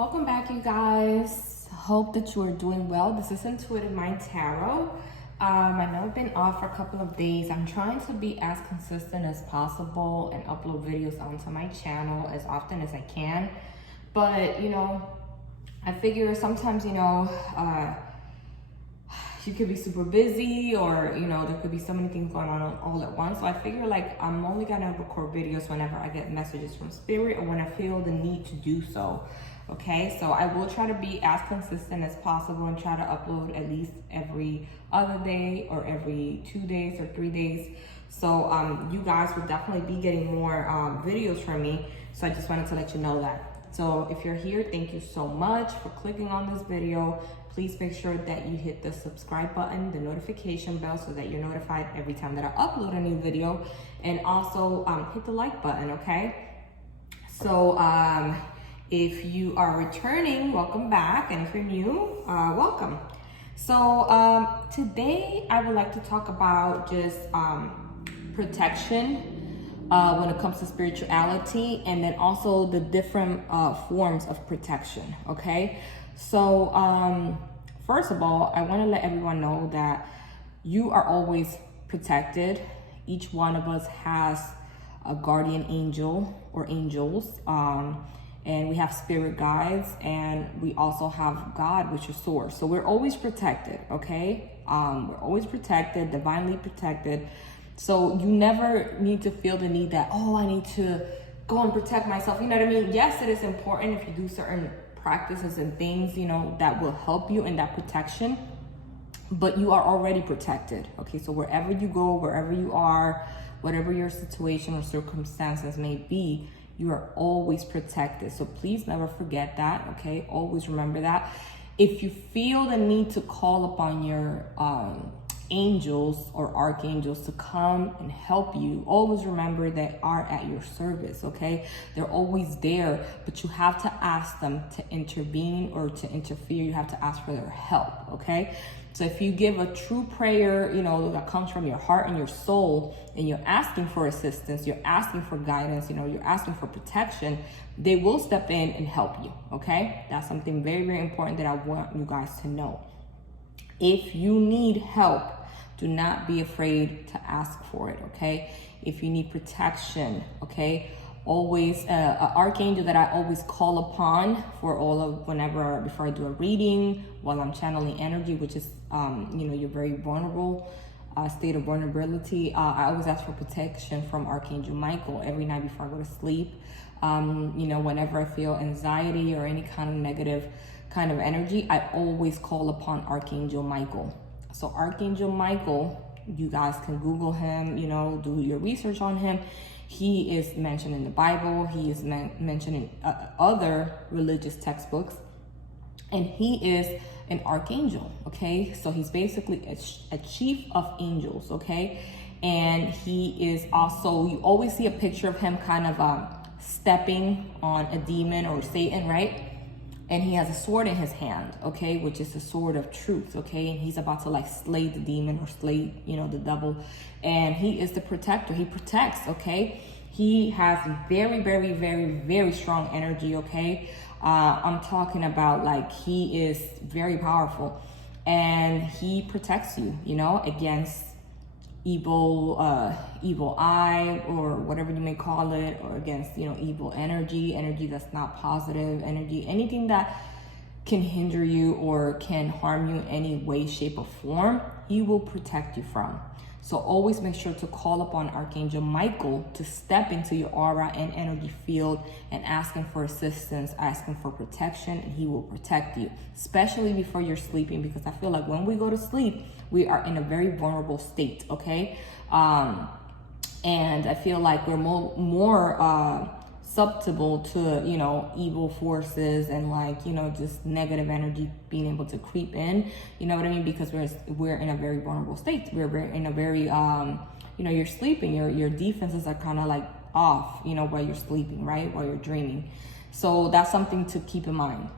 Welcome back, you guys. Hope that you are doing well. This is IntuitiveMindTarot. I know I've been off for a couple of days. I'm trying to be as consistent as possible and upload videos onto my channel as often as I can. But, I figure sometimes, you could be super busy, or there could be so many things going on all at once. So I figure like I'm only gonna record videos whenever I get messages from spirit or when I feel the need to do so. Okay, so I will try to be as consistent as possible and try to upload at least every other day or every 2 days or 3 days. So you guys will definitely be getting more videos from me. So I just wanted to let you know that. So if you're here, thank you so much for clicking on this video. Please make sure that you hit the subscribe button, the notification bell, so that you're notified every time that I upload a new video. And also hit the like button, okay? So if you are returning, welcome back. And if you're new, welcome. So today I would like to talk about just protection when it comes to spirituality, and then also the different forms of protection, okay? So first of all, I want to let everyone know that you are always protected. Each one of us has a guardian angel or angels, and we have spirit guides, and we also have God, which is source. So we're always protected, okay? We're always protected, divinely protected. So you never need to feel the need that, oh, I need to go and protect myself. You know what I mean? Yes, it is important if you do certain practices and things, that will help you in that protection, but you are already protected, okay? So wherever you go, wherever you are, whatever your situation or circumstances may be, you are always protected. So please never forget that, okay? Always remember that. If you feel the need to call upon your angels or archangels to come and help you, always remember they are at your service, okay? They're always there, but you have to ask them to intervene or to interfere. You have to ask for their help, okay? So if you give a true prayer, that comes from your heart and your soul, and you're asking for assistance, you're asking for guidance, you're asking for protection, they will step in and help you, okay? That's something very, very important that I want you guys to know. If you need help, do not be afraid to ask for it, okay? If you need protection, okay? Always, an archangel that I always call upon for before I do a reading, while I'm channeling energy, which is, you're very vulnerable, state of vulnerability. I always ask for protection from Archangel Michael every night before I go to sleep. Whenever I feel anxiety or any kind of negative kind of energy, I always call upon Archangel Michael. So Archangel Michael, you guys can Google him, do your research on him. He is mentioned in the Bible. He is mentioned in other religious textbooks. And he is an archangel, okay? So he's basically a chief of angels, okay? And he is also, you always see a picture of him kind of stepping on a demon or Satan, right? And he has a sword in his hand, okay, which is the sword of truth, okay? And he's about to slay the demon or slay, the devil. And he is the protector. He protects, okay? He has very, very, very, very strong energy, okay? I'm talking about he is very powerful, and he protects you, against evil eye, or whatever you may call it, or against evil energy that's not positive energy, anything that can hinder you or can harm you in any way, shape, or form, he will protect you from. So always make sure to call upon Archangel Michael to step into your aura and energy field and ask him for assistance, ask him for protection, and he will protect you, especially before you're sleeping, because I feel like when we go to sleep, we are in a very vulnerable state, okay? And I feel like we're more susceptible to, evil forces and just negative energy being able to creep in, you know what I mean? Because we're in a very vulnerable state. We're in a very, you're sleeping, your defenses are kind of off, while you're sleeping, right? While you're dreaming. So that's something to keep in mind.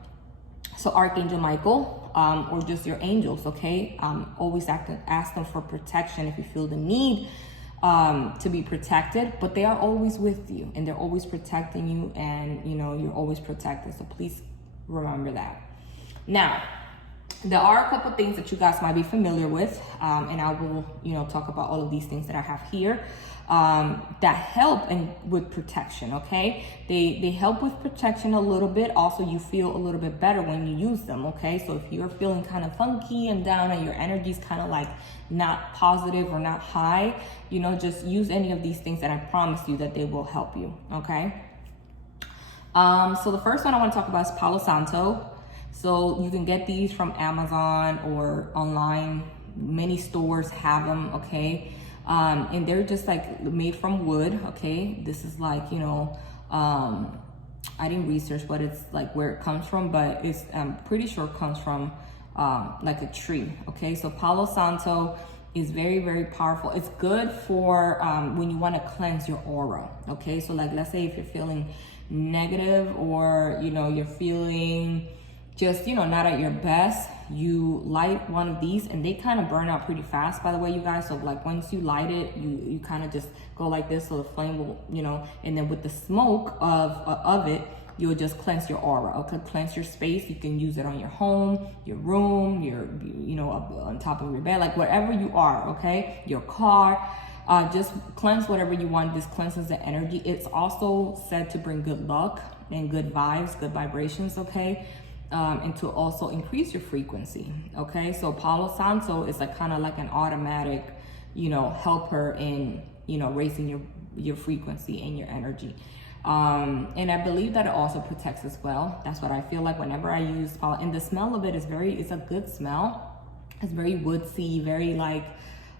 So Archangel Michael, or just your angels, okay? Always ask them for protection if you feel the need to be protected, but they are always with you, and they're always protecting you, and you're always protected. So please Remember that. Now, there are a couple things that you guys might be familiar with, and I will, talk about all of these things that I have here that help with protection, okay? They help with protection a little bit. Also, you feel a little bit better when you use them, okay? So if you're feeling kind of funky and down and your energy's kind of like not positive or not high, just use any of these things and I promise you that they will help you, okay? So the first one I want to talk about is Palo Santo. So you can get these from Amazon or online. Many stores have them, okay? And they're just like made from wood, okay? This is like, I didn't research what it's like where it comes from, but I'm pretty sure it comes from like a tree, okay? So Palo Santo is very, very powerful. It's good for when you want to cleanse your aura, okay? So like, let's say if you're feeling negative or, you're feeling just, not at your best, you light one of these and they kind of burn out pretty fast, by the way, you guys. So like once you light it, you kind of just go like this so the flame will, and then with the smoke of it, you'll just cleanse your aura, okay? Cleanse your space. You can use it on your home, your room, your, on top of your bed, like wherever you are, okay? Your car. Just cleanse whatever you want. This cleanses the energy. It's also said to bring good luck and good vibes, good vibrations, okay? And to also increase your frequency, okay? So Palo Santo is like kind of like an automatic, helper in, raising your frequency and your energy. And I believe that it also protects as well. That's what I feel like whenever I use Palo. And the smell of it is it's a good smell. It's very woodsy, very like,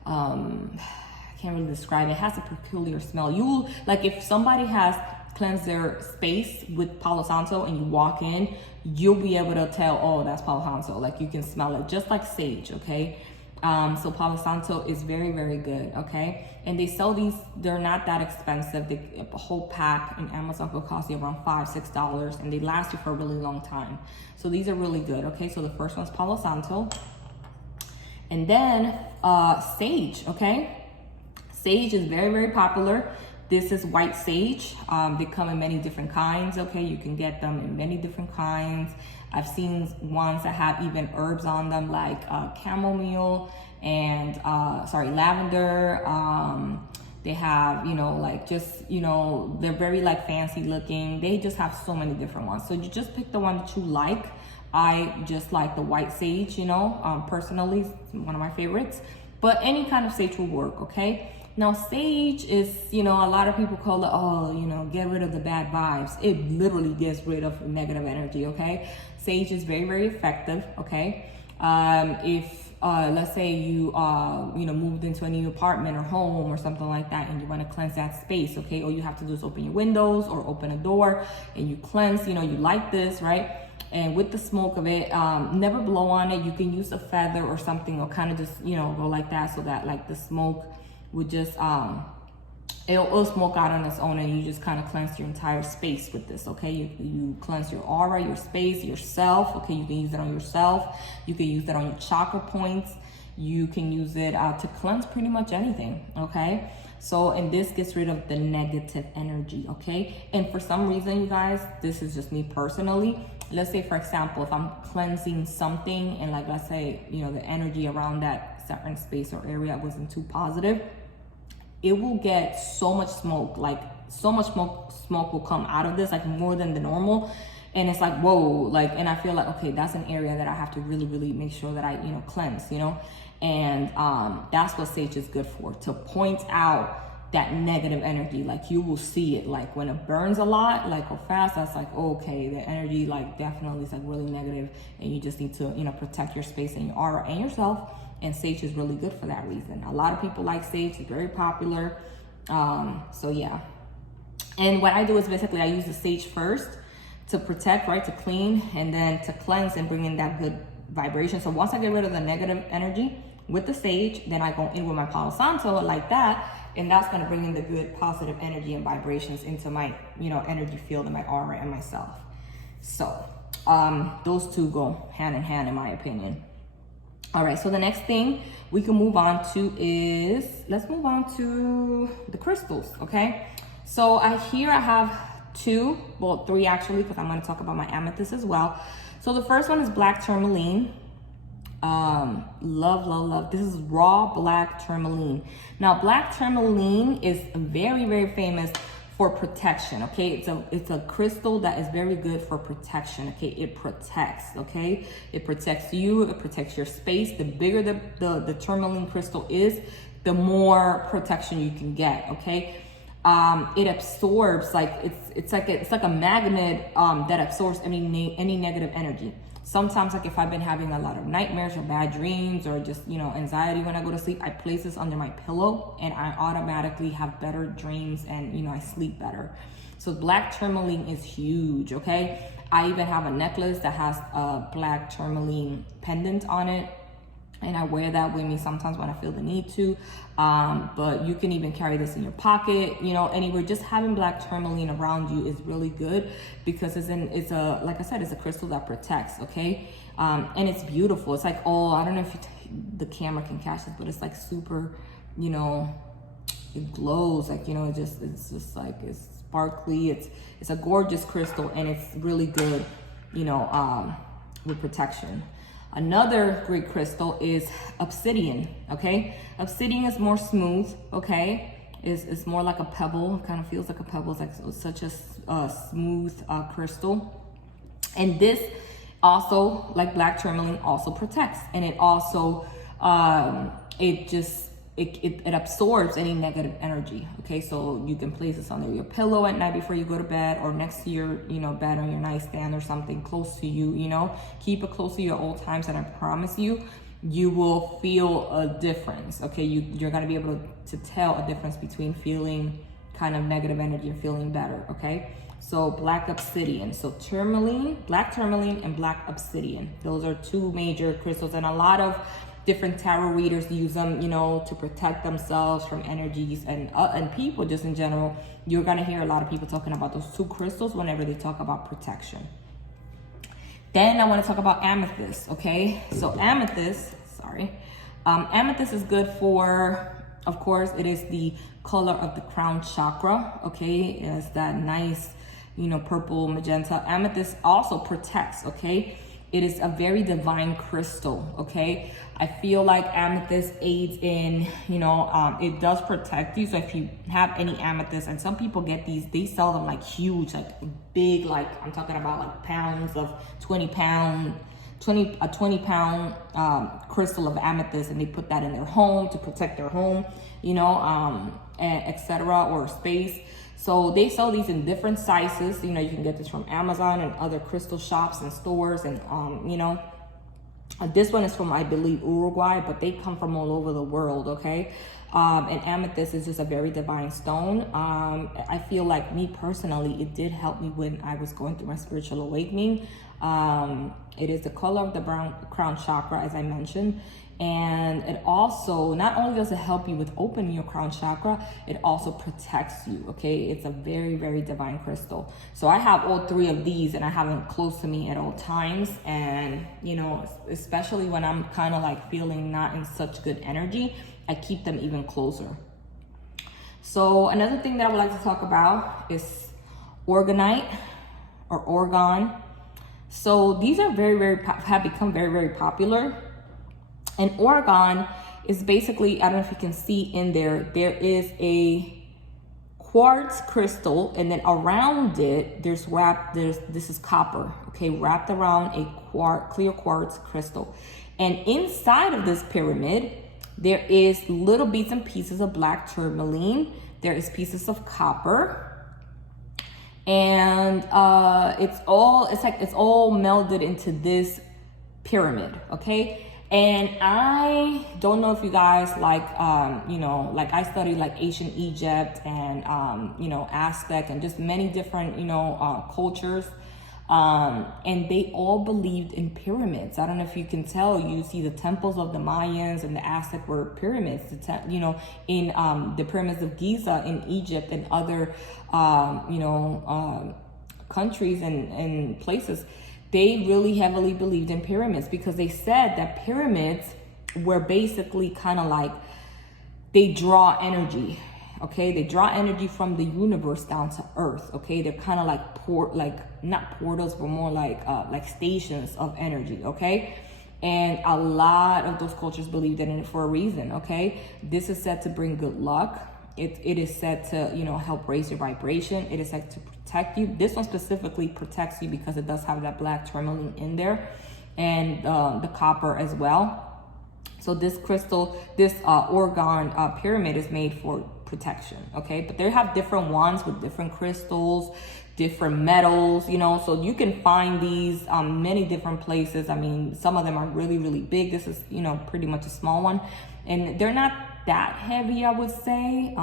I can't really describe it. It has a peculiar smell. Like if somebody has cleansed their space with Palo Santo and you walk in, you'll be able to tell, oh, that's Palo Santo. Like you can smell it, just like sage, okay? So Palo Santo is very, very good, okay? And they sell these, they're not that expensive. A whole pack in Amazon will cost you around $5, $6, and they last you for a really long time. So these are really good, okay? So the first one's Palo Santo. And then sage, okay? Sage is very, very popular. This is white sage. They come in many different kinds, okay? You can get them in many different kinds. I've seen ones that have even herbs on them like chamomile and, lavender. They have, like just, they're very like fancy looking. They just have so many different ones. So you just pick the one that you like. I just like the white sage, personally, one of my favorites. But any kind of sage will work, okay? Now, sage is, a lot of people call it, get rid of the bad vibes. It literally gets rid of negative energy, okay? Sage is very, very effective, okay? If, let's say you, moved into a new apartment or home or something like that and you want to cleanse that space, okay? All you have to do is open your windows or open a door and you cleanse, you like this, right? And with the smoke of it, never blow on it. You can use a feather or something or kind of just, go like that so that like the smoke would just, it'll smoke out on its own and you just kind of cleanse your entire space with this, okay? You cleanse your aura, your space, yourself, okay? You can use it on yourself. You can use it on your chakra points. You can use it to cleanse pretty much anything, okay? So, and this gets rid of the negative energy, okay? And for some reason, you guys, this is just me personally. Let's say, for example, if I'm cleansing something and like, let's say, the energy around that certain space or area wasn't too positive, it will get so much smoke, like so much smoke will come out of this, like more than the normal. And it's like, whoa, like, and I feel like, okay, that's an area that I have to really, really make sure that I, cleanse, and that's what sage is good for, to point out that negative energy. Like you will see it, like when it burns a lot, like or fast, that's like, okay, the energy like definitely is like really negative and you just need to, protect your space and your aura and yourself. And sage is really good for that reason. A lot of people like sage, it's very popular. So yeah. And what I do is basically I use the sage first to protect, right, to clean, and then to cleanse and bring in that good vibration. So once I get rid of the negative energy with the sage, then I go in with my Palo Santo like that, and that's going to bring in the good positive energy and vibrations into my, energy field and my aura and myself. So those two go hand in hand in my opinion. All right, so the next thing we can move on to is, let's move on to the crystals, okay? So here I have three actually, because I'm going to talk about my amethyst as well. So the first one is black tourmaline. Love. This is raw black tourmaline. Now, black tourmaline is very, very famous for protection. Okay, it's a crystal that is very good for protection. Okay, it protects. Okay, it protects you. It protects your space. The bigger the tourmaline crystal is, the more protection you can get. Okay. It absorbs, like it's like a magnet that absorbs any negative energy. Sometimes, like if I've been having a lot of nightmares or bad dreams or just, you know, anxiety when I go to sleep, I place this under my pillow and I automatically have better dreams and, you know, I sleep better. So black tourmaline is huge. Okay, I even have a necklace that has a black tourmaline pendant on it, and I wear that with me sometimes when I feel the need to. But you can even carry this in your pocket, you know, anywhere. Just having black tourmaline around you is really good because like I said, it's a crystal that protects. Okay, and it's beautiful. It's like, I don't know if the camera can catch this, but it's like super, you know, it glows, like, you know, it's just like, it's sparkly. It's a gorgeous crystal, and it's really good, you know, with protection. Another great crystal is obsidian. Okay, obsidian is more smooth. Okay, it's more like a pebble. Kind of feels like a pebble. It's like such a smooth crystal. And this also, like black tourmaline, also protects, and it also it absorbs any negative energy. Okay, so you can place this under your pillow at night before you go to bed, or next to your, you know, bed or your nightstand or something close to you. You know, keep it close to you at all times, and I promise you, you will feel a difference. Okay, you're gonna be able to tell a difference between feeling kind of negative energy and feeling better. Okay, so black obsidian, so black tourmaline and black obsidian, those are two major crystals, and a lot of different tarot readers use them, you know, to protect themselves from energies and people just in general. You're gonna hear a lot of people talking about those two crystals whenever they talk about protection. Then I want to talk about amethyst. Okay, so amethyst is good for, of course, it is the color of the crown chakra. Okay, it's that nice, you know, purple magenta. Amethyst also protects. Okay, it is a very divine crystal. Okay, I feel like amethyst aids in, you know, it does protect you. So if you have any amethyst, and some people get these, they sell them like huge, like big, like I'm talking about like pounds of 20 pound crystal of amethyst, and they put that in their home to protect their home, you know, etc., or space. So they sell these in different sizes. You know, you can get this from Amazon and other crystal shops and stores, and you know, this one is from, I believe, Uruguay, but they come from all over the world. Okay, and amethyst is just a very divine stone. I feel like, me personally, it did help me when I was going through my spiritual awakening. It is the color of the crown chakra, as I mentioned. And it also, not only does it help you with opening your crown chakra, it also protects you. Okay, it's a very, very divine crystal. So I have all three of these, and I have them close to me at all times. And, you know, especially when I'm kind of like feeling not in such good energy, I keep them even closer. So another thing that I would like to talk about is Organite or Orgone. So these are have become very, very popular. And Orgone is basically, I don't know if you can see in there is a quartz crystal, and then around it, this is copper, okay, wrapped around a clear quartz crystal. And inside of this pyramid, there is little bits and pieces of black tourmaline. There is pieces of copper, and it's all melded into this pyramid, okay? And I don't know if you guys like, you know, like I studied like ancient Egypt and, you know, Aztec and just many different, you know, cultures. And they all believed in pyramids. I don't know if you can tell, you see the temples of the Mayans and the Aztec were pyramids, you know, in the pyramids of Giza in Egypt and other, you know, countries and places. They really heavily believed in pyramids because they said that pyramids were basically kind of like, they draw energy. okay? They draw energy from the universe down to earth, okay? They're kind of like not portals, but more like stations of energy, okay? And a lot of those cultures believed in it for a reason, okay? This is said to bring good luck. It is said to, you know, help raise your vibration. It is said to protect you. This one specifically protects you because it does have that black tourmaline in there, and the copper as well. So this crystal, this orgone pyramid is made for protection, okay? But they have different ones with different crystals, different metals, you know, so you can find these many different places. I mean, some of them are really, really big. This is, you know, pretty much a small one, and they're not that heavy, I would say.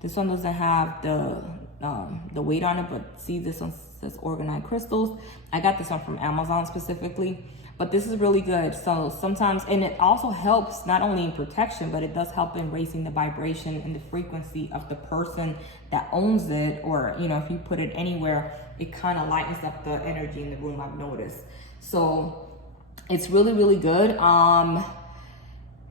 This one doesn't have the weight on it, but see, this one says Organite crystals. I got this one from Amazon specifically, but this is really good. So sometimes, and it also helps not only in protection, but it does help in raising the vibration and the frequency of the person that owns it, or, you know, if you put it anywhere, it kind of lightens up the energy in the room, I've noticed. So it's really, really good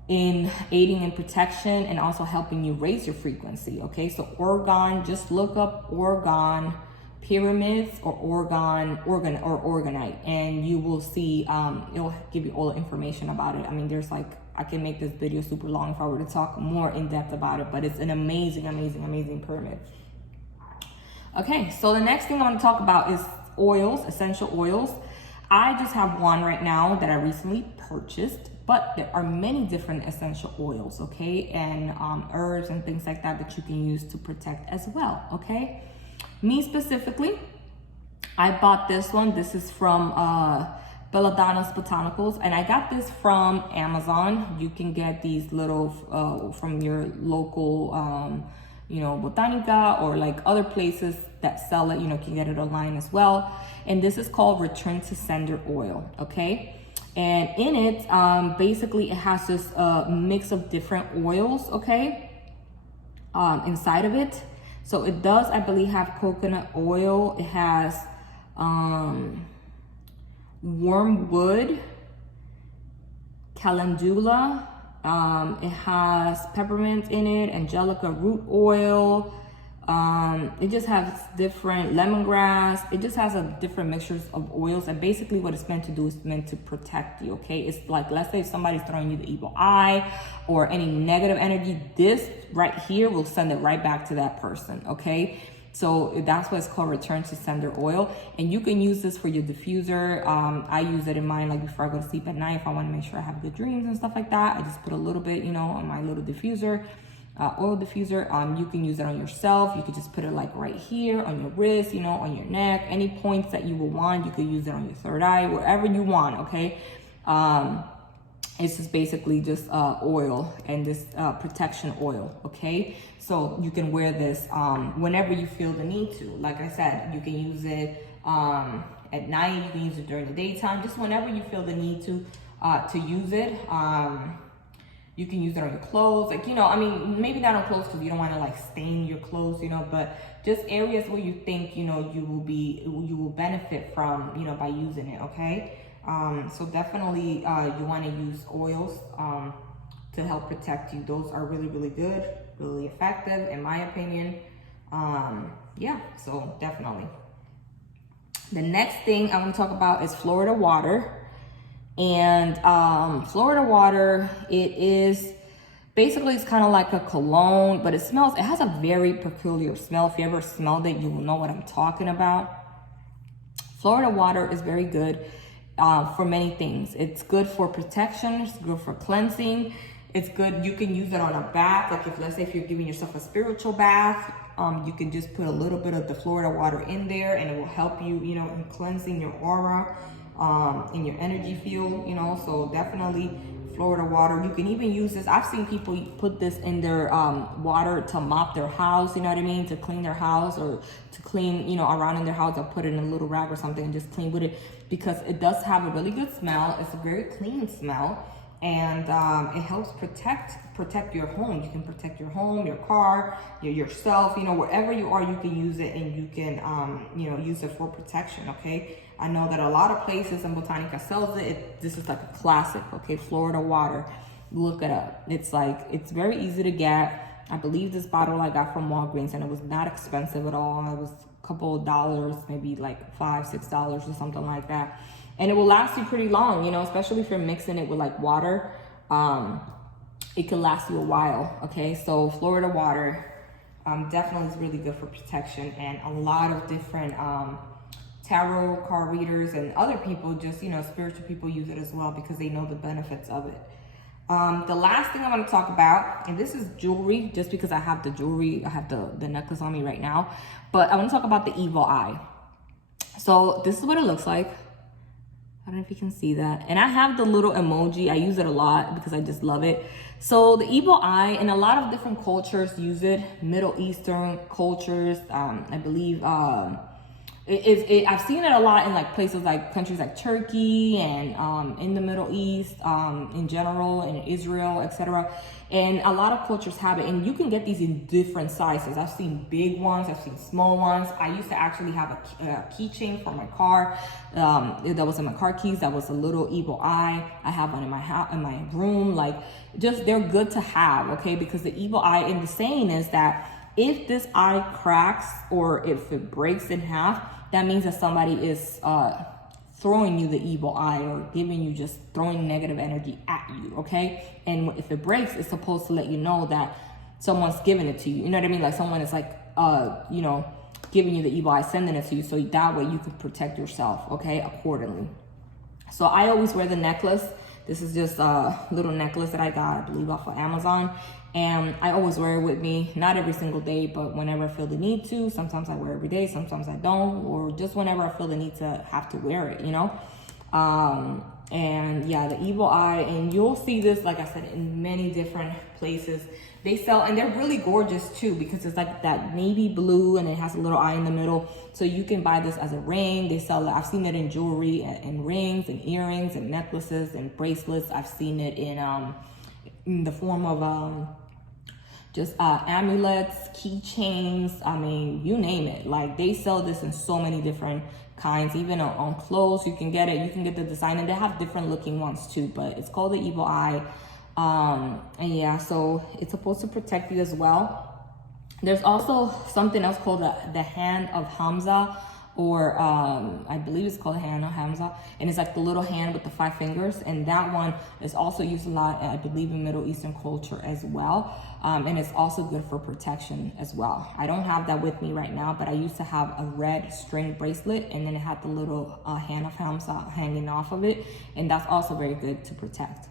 in aiding in protection and also helping you raise your frequency, okay? So orgone, just look up orgone pyramids or Organite, and you will see, it'll give you all the information about it. I mean, there's like, I can make this video super long if I were to talk more in depth about it, but it's an amazing, amazing, amazing pyramid. Okay, so the next thing I want to talk about is oils, essential oils. I just have one right now that I recently purchased, but there are many different essential oils, okay? And herbs and things like that you can use to protect as well, okay? Me specifically, I bought this one. This is from Belladonna's Botanicals, and I got this from Amazon. You can get these little from your local, you know, Botanica, or like other places that sell it, you know, can get it online as well. And this is called Return to Sender oil, okay? And in it, basically it has this mix of different oils, okay, inside of it. So it does, I believe, have coconut oil. It has wormwood, calendula. It has peppermint in it, angelica root oil. It just has different lemongrass. It just has a different mixtures of oils, and basically what it's meant to do is meant to protect you, okay? It's like, let's say if somebody's throwing you the evil eye or any negative energy, this right here will send it right back to that person, okay? So that's what it's called, Return to Sender oil. And you can use this for your diffuser. I use it in mine, like before I go to sleep at night, if I want to make sure I have good dreams and stuff like that. I just put a little bit, you know, on my little diffuser. Oil diffuser. You can use it on yourself. You could just put it like right here on your wrist, you know, on your neck, any points that you will want. You could use it on your third eye, wherever you want, okay? It's just basically just oil, and this protection oil, okay? So you can wear this whenever you feel the need to. Like I said, you can use it at night, you can use it during the daytime, just whenever you feel the need to use it. You can use it on your clothes, like, you know, I mean, maybe not on clothes because you don't want to like stain your clothes, you know, but just areas where you think, you know, you will benefit from, you know, by using it, okay? So definitely you want to use oils to help protect you. Those are really, really good, really effective, in my opinion. Yeah, so definitely. The next thing I want to talk about is Florida water. And Florida water, it is basically, it's kind of like a cologne, but it has a very peculiar smell. If you ever smelled it, you will know what I'm talking about. Florida water is very good for many things. It's good for protection, it's good for cleansing. It's good, you can use it on a bath. Like, if, let's say if you're giving yourself a spiritual bath, you can just put a little bit of the Florida water in there, and it will help you, you know, in cleansing your aura. In your energy field, you know, so definitely Florida water. You can even use this. I've seen people put this in their water to mop their house, you know what I mean, to clean their house, or to clean, you know, around in their house. They'll put it in a little rag or something and just clean with it, because it does have a really good smell. It's a very clean smell, and it helps protect your home. You can protect your home, your car, yourself, you know, wherever you are, you can use it, and you can you know, use it for protection, okay? I know that a lot of places in Botanica sells it. This is like a classic, okay? Florida water. Look it up. It's like, it's very easy to get. I believe this bottle I got from Walgreens, and it was not expensive at all. It was a couple of dollars, maybe like $5-6 or something like that. And it will last you pretty long, you know, especially if you're mixing it with like water. It can last you a while, okay? So Florida water definitely is really good for protection, and a lot of different tarot card readers and other people, just, you know, spiritual people use it as well because they know the benefits of it. The last thing I want to talk about, and this is jewelry, just because I have the jewelry, I have the necklace on me right now, but I want to talk about the evil eye. So this is what it looks like. I don't know if you can see that. And I have the little emoji. I use it a lot because I just love it. So the evil eye, and a lot of different cultures use it. Middle Eastern cultures, I believe, I've seen it a lot in like places like countries like Turkey and in the Middle East in general, and Israel, etc. And a lot of cultures have it, and you can get these in different sizes. I've seen big ones, I've seen small ones. I used to actually have a keychain for my car that was in my car keys. That was a little evil eye. I have one in my house, in my room. Like, just, they're good to have, okay? Because the evil eye, and the saying is that if this eye cracks or if it breaks in half, that means that somebody is throwing you the evil eye, or giving you, just throwing negative energy at you, okay? And if it breaks, it's supposed to let you know that someone's giving it to you. You know what I mean? Like someone is like, you know, giving you the evil eye, sending it to you, so that way you can protect yourself, okay, accordingly. So I always wear the necklace. This is just a little necklace that I got, I believe, off of Amazon. And I always wear it with me, not every single day, but whenever I feel the need to. Sometimes I wear it every day, sometimes I don't, or just whenever I feel the need to have to wear it, you know? And yeah, the evil eye, and you'll see this, like I said, in many different places. They sell, and they're really gorgeous too, because it's like that navy blue and it has a little eye in the middle. So you can buy this as a ring. They sell it, I've seen it in jewelry and rings and earrings and necklaces and bracelets. I've seen it in the form of just amulets, keychains, I mean, you name it. Like, they sell this in so many different kinds. Even on clothes, you can get it. You can get the design, and they have different looking ones too, but it's called the evil eye. And yeah, so it's supposed to protect you as well. There's also something else called the hand of Hamza, or I believe it's called the hand of Hamza, and it's like the little hand with the 5 fingers, and that one is also used a lot, I believe, in Middle Eastern culture as well. And it's also good for protection as well. I don't have that with me right now, but I used to have a red string bracelet, and then it had the little hand of Hamza hanging off of it, and that's also very good to protect.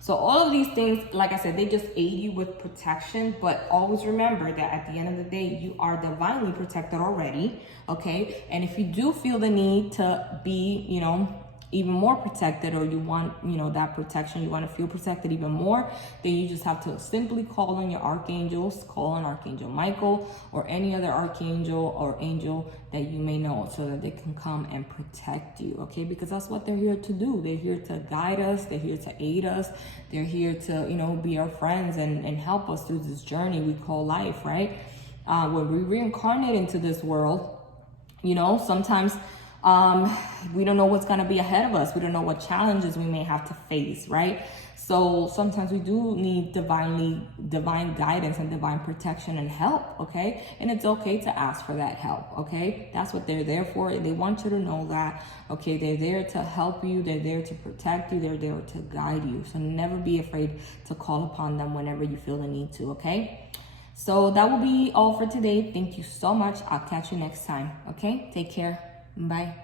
So all of these things, like I said, they just aid you with protection, but always remember that at the end of the day, you are divinely protected already, okay? And if you do feel the need to be, you know, even more protected, or you want, you know, that protection, you want to feel protected even more, then you just have to simply call on your archangels, call on Archangel Michael or any other archangel or angel that you may know, so that they can come and protect you, okay? Because that's what they're here to do. They're here to guide us, they're here to aid us, they're here to, you know, be our friends and help us through this journey we call life, right? When we reincarnate into this world, you know, sometimes we don't know what's going to be ahead of us. We don't know what challenges we may have to face, right? So sometimes we do need divine guidance and divine protection and help, okay? And it's okay to ask for that help, okay? That's what they're there for. They want you to know that, okay, they're there to help you, they're there to protect you, they're there to guide you. So never be afraid to call upon them whenever you feel the need to, okay? So that will be all for today. Thank you so much. I'll catch you next time, okay? Take care. Bye.